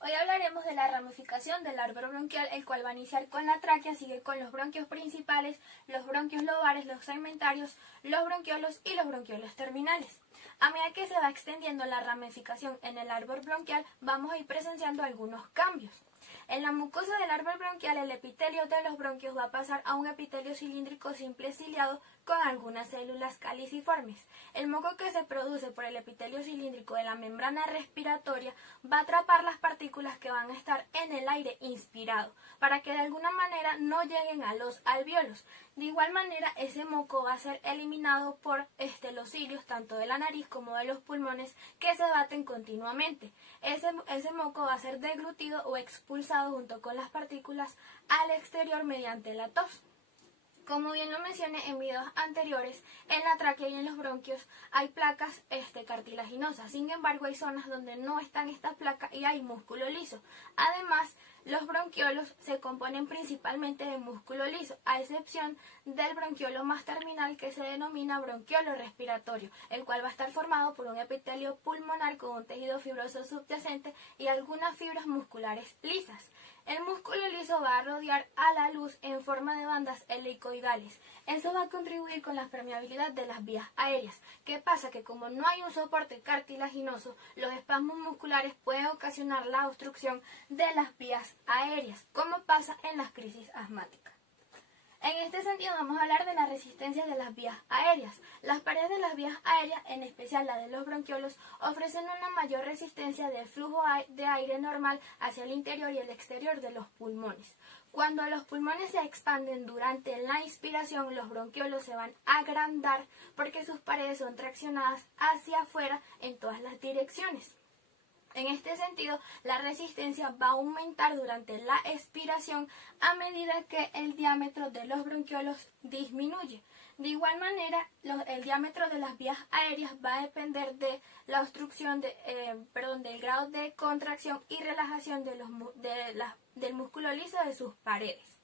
Hoy hablaremos de la ramificación del árbol bronquial, el cual va a iniciar con la tráquea, sigue con los bronquios principales, los bronquios lobares, los segmentarios, los bronquiolos y los bronquiolos terminales. A medida que se va extendiendo la ramificación en el árbol bronquial, vamos a ir presenciando algunos cambios. En la mucosa del árbol bronquial, el epitelio de los bronquios va a pasar a un epitelio cilíndrico simple ciliado con algunas células caliciformes. El moco que se produce por el epitelio cilíndrico de la membrana respiratoria va a atrapar las partículas que van a estar en el aire inspirado, para que de alguna manera no lleguen a los alvéolos. De igual manera, ese moco va a ser eliminado por los cilios, tanto de la nariz como de los pulmones, que se baten continuamente. Ese moco va a ser deglutido o expulsado junto con las partículas al exterior mediante la tos. Como bien lo mencioné en videos anteriores, en la tráquea y en los bronquios hay placas cartilaginosas. Sin embargo, hay zonas donde no están estas placas y hay músculo liso. Además, los bronquiolos se componen principalmente de músculo liso, a excepción del bronquiolo más terminal, que se denomina bronquiolo respiratorio, el cual va a estar formado por un epitelio pulmonar con un tejido fibroso subyacente y algunas fibras musculares lisas. El músculo liso va a rodear a la luz en forma de bandas helicoidales. Eso va a contribuir con la permeabilidad de las vías aéreas. ¿Qué pasa? Que como no hay un soporte cartilaginoso, los espasmos musculares pueden ocasionar la obstrucción de las vías aéreas, como pasa en las crisis asmáticas. En este sentido vamos a hablar de la resistencia de las vías aéreas. Las paredes de las vías aéreas, en especial la de los bronquiolos, ofrecen una mayor resistencia del flujo de aire normal hacia el interior y el exterior de los pulmones. Cuando los pulmones se expanden durante la inspiración, los bronquiolos se van a agrandar porque sus paredes son traccionadas hacia afuera en todas las direcciones. En este sentido, la resistencia va a aumentar durante la expiración a medida que el diámetro de los bronquiolos disminuye. De igual manera, el diámetro de las vías aéreas va a depender de la obstrucción del grado de contracción y relajación del músculo liso de sus paredes.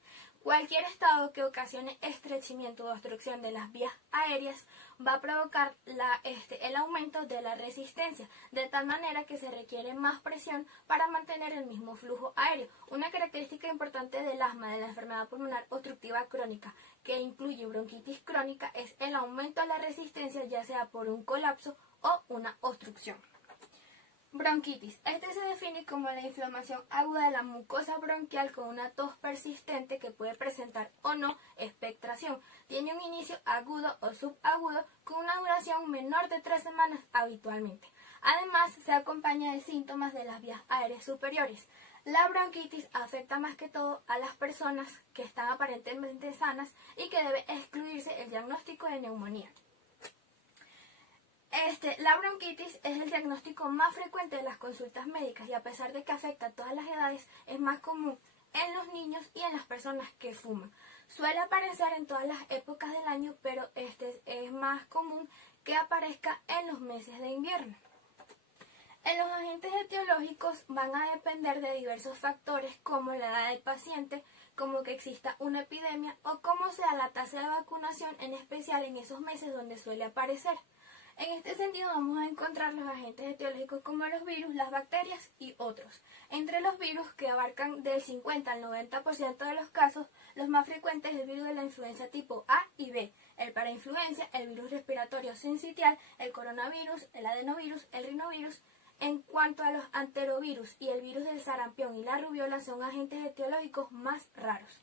Cualquier estado que ocasione estrecimiento o obstrucción de las vías aéreas va a provocar el aumento de la resistencia, de tal manera que se requiere más presión para mantener el mismo flujo aéreo. Una característica importante del asma, de la enfermedad pulmonar obstructiva crónica, que incluye bronquitis crónica, es el aumento de la resistencia, ya sea por un colapso o una obstrucción. Bronquitis. Se define como la inflamación aguda de la mucosa bronquial con una tos persistente que puede presentar o no expectoración. Tiene un inicio agudo o subagudo con una duración menor de 3 semanas habitualmente. Además, se acompaña de síntomas de las vías aéreas superiores. La bronquitis afecta más que todo a las personas que están aparentemente sanas y que debe excluirse el diagnóstico de neumonía. La bronquitis es el diagnóstico más frecuente de las consultas médicas y a pesar de que afecta a todas las edades, es más común en los niños y en las personas que fuman. Suele aparecer en todas las épocas del año, pero es más común que aparezca en los meses de invierno. En los agentes etiológicos van a depender de diversos factores como la edad del paciente, como que exista una epidemia o como sea la tasa de vacunación, en especial en esos meses donde suele aparecer. En este sentido vamos a encontrar los agentes etiológicos como los virus, las bacterias y otros. Entre los virus, que abarcan del 50 al 90% de los casos, los más frecuentes es el virus de la influenza tipo A y B, el parainfluenza, el virus respiratorio sincitial, el coronavirus, el adenovirus, el rinovirus. En cuanto a los enterovirus y el virus del sarampión y la rubiola, son agentes etiológicos más raros.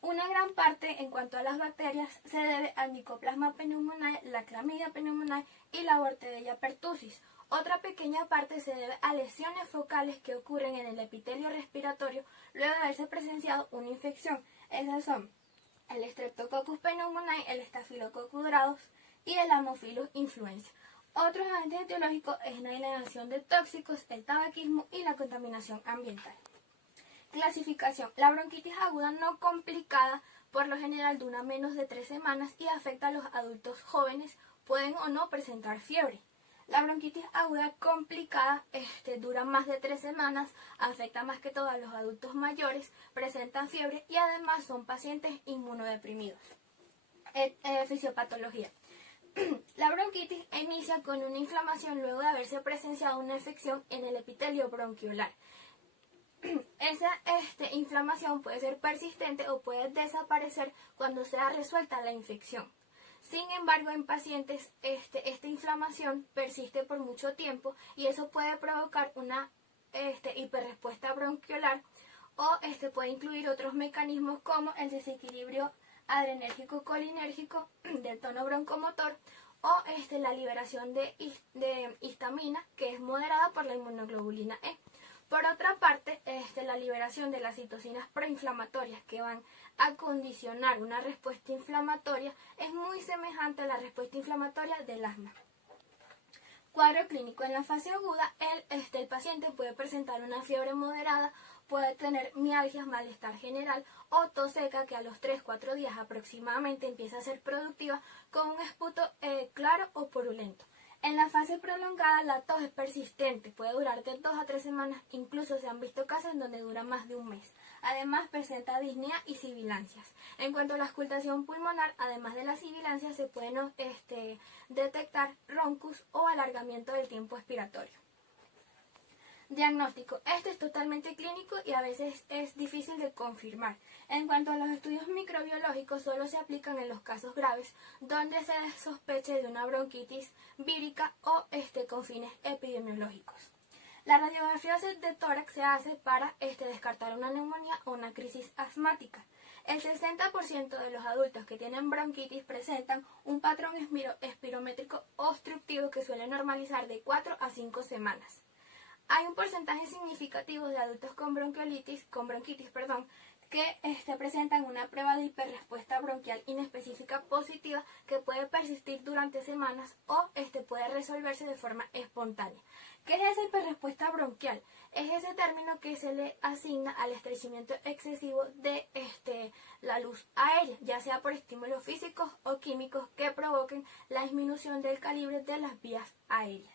Una gran parte en cuanto a las bacterias se debe al Mycoplasma pneumoniae, la Chlamydia pneumoniae y la Bordetella pertussis. Otra pequeña parte se debe a lesiones focales que ocurren en el epitelio respiratorio luego de haberse presenciado una infección. Esas son el Streptococcus pneumoniae, el Staphylococcus aureus y el Haemophilus influenza. Otros agentes etiológicos es la inhalación de tóxicos, el tabaquismo y la contaminación ambiental. Clasificación. La bronquitis aguda no complicada por lo general dura menos de 3 semanas y afecta a los adultos jóvenes, pueden o no presentar fiebre. La bronquitis aguda complicada dura más de 3 semanas, afecta más que todo a los adultos mayores, presentan fiebre y además son pacientes inmunodeprimidos. Fisiopatología. La bronquitis inicia con una inflamación luego de haberse presenciado una infección en el epitelio bronquiolar. Esa inflamación puede ser persistente o puede desaparecer cuando sea resuelta la infección. Sin embargo, en pacientes esta inflamación persiste por mucho tiempo y eso puede provocar una hiperrespuesta bronquiolar o puede incluir otros mecanismos como el desequilibrio adrenérgico-colinérgico del tono broncomotor o la liberación de histamina, que es moderada por la inmunoglobulina E. Por otra parte, la liberación de las citocinas proinflamatorias que van a condicionar una respuesta inflamatoria es muy semejante a la respuesta inflamatoria del asma. Cuadro clínico. En la fase aguda, el paciente puede presentar una fiebre moderada, puede tener mialgias, malestar general o tos seca que a los 3-4 días aproximadamente empieza a ser productiva con un esputo claro o purulento. En la fase prolongada, la tos es persistente, puede durar de 2 a 3 semanas, incluso se han visto casos en donde dura más de un mes. Además, presenta disnea y sibilancias. En cuanto a la auscultación pulmonar, además de las sibilancias, se pueden detectar roncus o alargamiento del tiempo expiratorio. Diagnóstico. Esto es totalmente clínico y a veces es difícil de confirmar. En cuanto a los estudios microbiológicos, solo se aplican en los casos graves donde se sospeche de una bronquitis vírica o con fines epidemiológicos. La radiografía de tórax se hace para descartar una neumonía o una crisis asmática. El 60% de los adultos que tienen bronquitis presentan un patrón espirométrico obstructivo que suele normalizar de 4 a 5 semanas. Hay un porcentaje significativo de adultos con bronquitis, que presentan una prueba de hiperrespuesta bronquial inespecífica positiva que puede persistir durante semanas o puede resolverse de forma espontánea. ¿Qué es esa hiperrespuesta bronquial? Es ese término que se le asigna al estreñimiento excesivo de la luz aérea, ya sea por estímulos físicos o químicos que provoquen la disminución del calibre de las vías aéreas.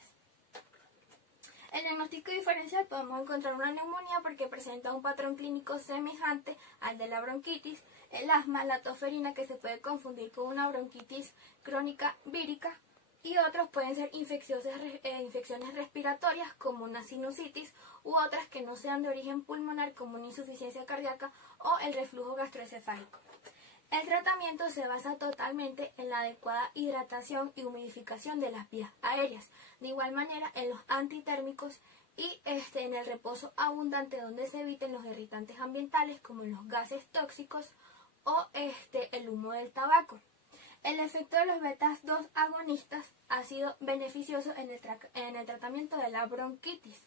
En el diagnóstico diferencial podemos encontrar una neumonía porque presenta un patrón clínico semejante al de la bronquitis, el asma, la tosferina, que se puede confundir con una bronquitis crónica vírica, y otros pueden ser infecciones respiratorias como una sinusitis u otras que no sean de origen pulmonar como una insuficiencia cardíaca o el reflujo gastroesofágico. El tratamiento se basa totalmente en la adecuada hidratación y humidificación de las vías aéreas, de igual manera en los antitérmicos y en el reposo abundante donde se eviten los irritantes ambientales como los gases tóxicos o el humo del tabaco. El efecto de los betas-2 agonistas ha sido beneficioso en el tratamiento de la bronquitis.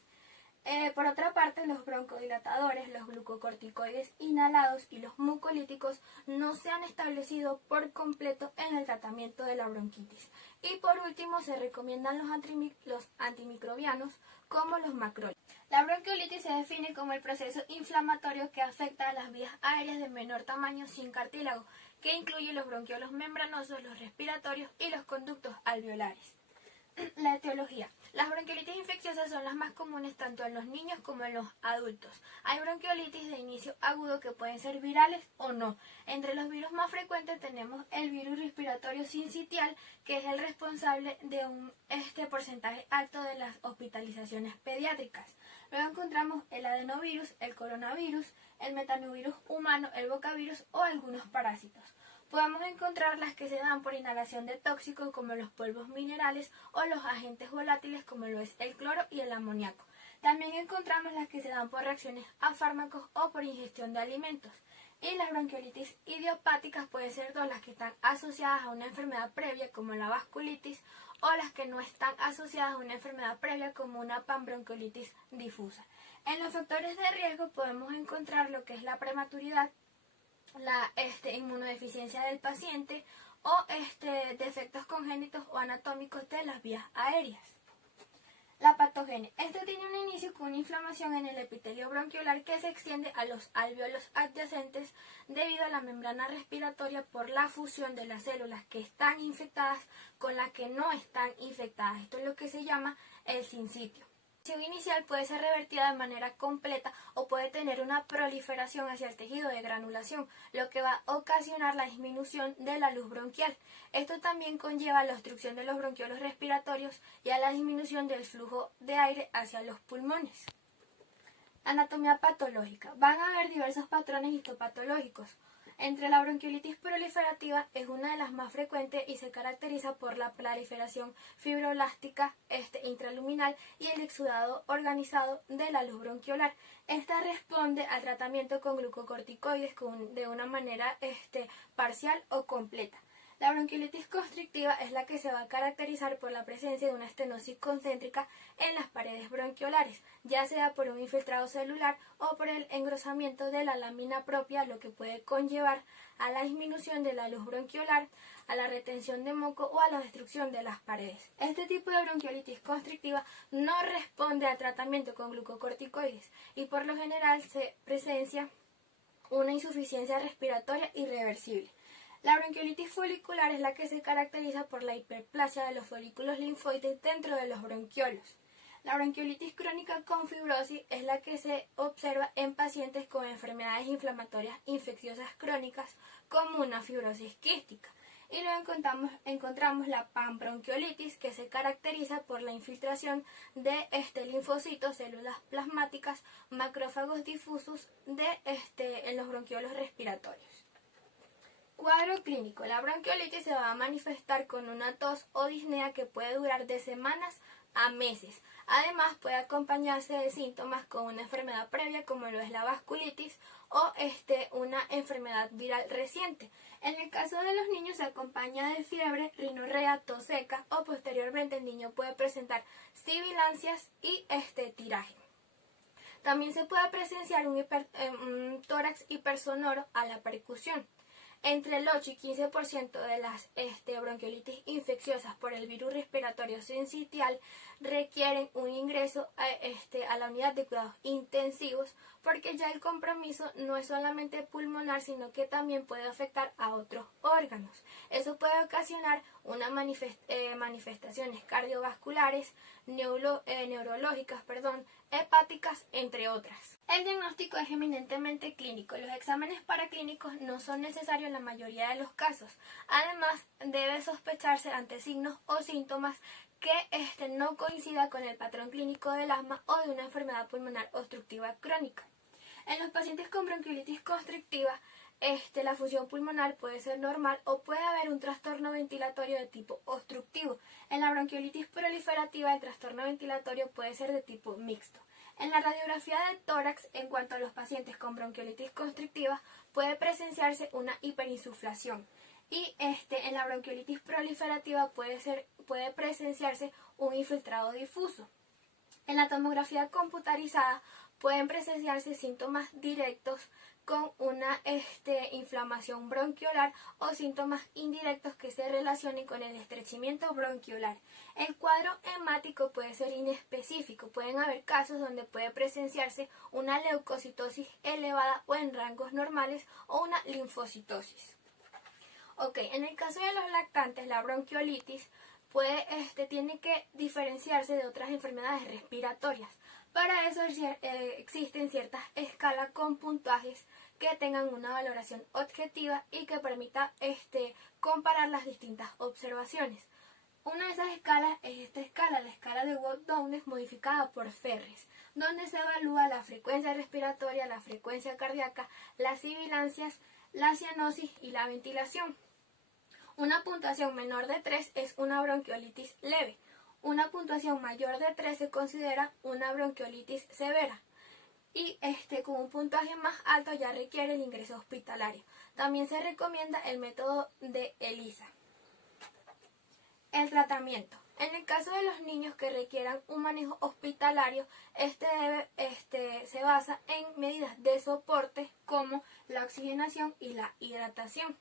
Por otra parte, los broncodilatadores, los glucocorticoides inhalados y los mucolíticos no se han establecido por completo en el tratamiento de la bronquitis. Y por último, se recomiendan los antimicrobianos como los macrólidos. La bronquiolitis se define como el proceso inflamatorio que afecta a las vías aéreas de menor tamaño sin cartílago, que incluye los bronquiolos membranosos, los respiratorios y los conductos alveolares. La etiología. Las bronquiolitis infecciosas son las más comunes tanto en los niños como en los adultos. Hay bronquiolitis de inicio agudo que pueden ser virales o no. Entre los virus más frecuentes tenemos el virus respiratorio sincitial, que es el responsable de un porcentaje alto de las hospitalizaciones pediátricas. Luego encontramos el adenovirus, el coronavirus, el metanovirus humano, el bocavirus o algunos parásitos. Podemos encontrar las que se dan por inhalación de tóxicos como los polvos minerales o los agentes volátiles como lo es el cloro y el amoníaco. También encontramos las que se dan por reacciones a fármacos o por ingestión de alimentos. Y las bronquiolitis idiopáticas pueden ser las que están asociadas a una enfermedad previa como la vasculitis o las que no están asociadas a una enfermedad previa como una panbronquiolitis difusa. En los factores de riesgo podemos encontrar lo que es la prematuridad, la inmunodeficiencia del paciente o defectos congénitos o anatómicos de las vías aéreas. La patogenia. Esto tiene un inicio con una inflamación en el epitelio bronquiolar que se extiende a los alvéolos adyacentes debido a la membrana respiratoria por la fusión de las células que están infectadas con las que no están infectadas. Esto es lo que se llama el sincitio. La infección inicial puede ser revertida de manera completa o puede tener una proliferación hacia el tejido de granulación, lo que va a ocasionar la disminución de la luz bronquial. Esto también conlleva la obstrucción de los bronquiolos respiratorios y a la disminución del flujo de aire hacia los pulmones. Anatomía patológica. Van a haber diversos patrones histopatológicos. Entre la bronquiolitis proliferativa es una de las más frecuentes y se caracteriza por la proliferación fibroblástica intraluminal y el exudado organizado de la luz bronquiolar. Esta responde al tratamiento con glucocorticoides de una manera parcial o completa. La bronquiolitis constrictiva es la que se va a caracterizar por la presencia de una estenosis concéntrica en las paredes bronquiolares, ya sea por un infiltrado celular o por el engrosamiento de la lámina propia, lo que puede conllevar a la disminución de la luz bronquiolar, a la retención de moco o a la destrucción de las paredes. Este tipo de bronquiolitis constrictiva no responde al tratamiento con glucocorticoides y por lo general se presencia una insuficiencia respiratoria irreversible. La bronquiolitis folicular es la que se caracteriza por la hiperplasia de los folículos linfoides dentro de los bronquiolos. La bronquiolitis crónica con fibrosis es la que se observa en pacientes con enfermedades inflamatorias infecciosas crónicas como una fibrosis quística. Y luego encontramos la panbronquiolitis, que se caracteriza por la infiltración de linfocitos, células plasmáticas, macrófagos difusos en los bronquiolos respiratorios. Cuadro clínico. La bronquiolitis se va a manifestar con una tos o disnea que puede durar de semanas a meses. Además, puede acompañarse de síntomas con una enfermedad previa como lo es la vasculitis o una enfermedad viral reciente. En el caso de los niños se acompaña de fiebre, rinorrea, tos seca o posteriormente el niño puede presentar sibilancias y tiraje. También se puede presenciar un tórax hipersonoro a la percusión. Entre el 8 y 15% de las bronquiolitis infecciosas por el virus respiratorio sincitial requieren un ingreso a la unidad de cuidados intensivos, porque ya el compromiso no es solamente pulmonar, sino que también puede afectar a otros órganos. Eso puede ocasionar unas manifestaciones cardiovasculares, neurológicas, hepáticas, entre otras. El diagnóstico es eminentemente clínico. Los exámenes paraclínicos no son necesarios en la mayoría de los casos. Además, debe sospecharse ante signos o síntomas que no coincida con el patrón clínico del asma o de una enfermedad pulmonar obstructiva crónica. En los pacientes con bronquiolitis constrictiva, la función pulmonar puede ser normal o puede haber un trastorno ventilatorio de tipo obstructivo. En la bronquiolitis proliferativa, el trastorno ventilatorio puede ser de tipo mixto. En la radiografía del tórax, en cuanto a los pacientes con bronquiolitis constrictiva, puede presenciarse una hiperinsuflación. Y en la bronquiolitis proliferativa puede presenciarse un infiltrado difuso. En la tomografía computarizada pueden presenciarse síntomas directos con una inflamación bronquiolar o síntomas indirectos que se relacionen con el estreñimiento bronquiolar. El cuadro hemático puede ser inespecífico. Pueden haber casos donde puede presenciarse una leucocitosis elevada o en rangos normales o una linfocitosis. En el caso de los lactantes, la bronquiolitis tiene que diferenciarse de otras enfermedades respiratorias. Para eso existen ciertas escalas con puntajes que tengan una valoración objetiva y que permita comparar las distintas observaciones. Una de esas escalas es esta escala, la escala de Wood-Downes modificada por Ferris, donde se evalúa la frecuencia respiratoria, la frecuencia cardíaca, las sibilancias, la cianosis y la ventilación. Una puntuación menor de 3 es una bronquiolitis leve. Una puntuación mayor de 3 se considera una bronquiolitis severa. Y con un puntaje más alto ya requiere el ingreso hospitalario. También se recomienda el método de ELISA. El tratamiento. En el caso de los niños que requieran un manejo hospitalario, se basa en medidas de soporte como la oxigenación y la hidratación.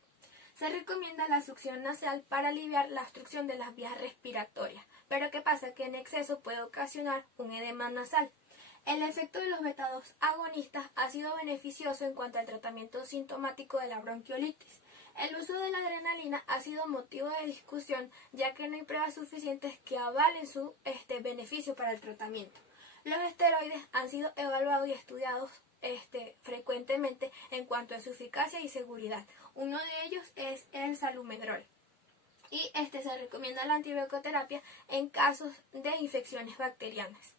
Se recomienda la succión nasal para aliviar la obstrucción de las vías respiratorias. Pero ¿qué pasa? Que en exceso puede ocasionar un edema nasal. El efecto de los beta-2 agonistas ha sido beneficioso en cuanto al tratamiento sintomático de la bronquiolitis. El uso de la adrenalina ha sido motivo de discusión, ya que no hay pruebas suficientes que avalen su beneficio para el tratamiento. Los esteroides han sido evaluados y estudiados frecuentemente en cuanto a su eficacia y seguridad. Uno de ellos es el salumedrol. Y se recomienda la antibioterapia en casos de infecciones bacterianas.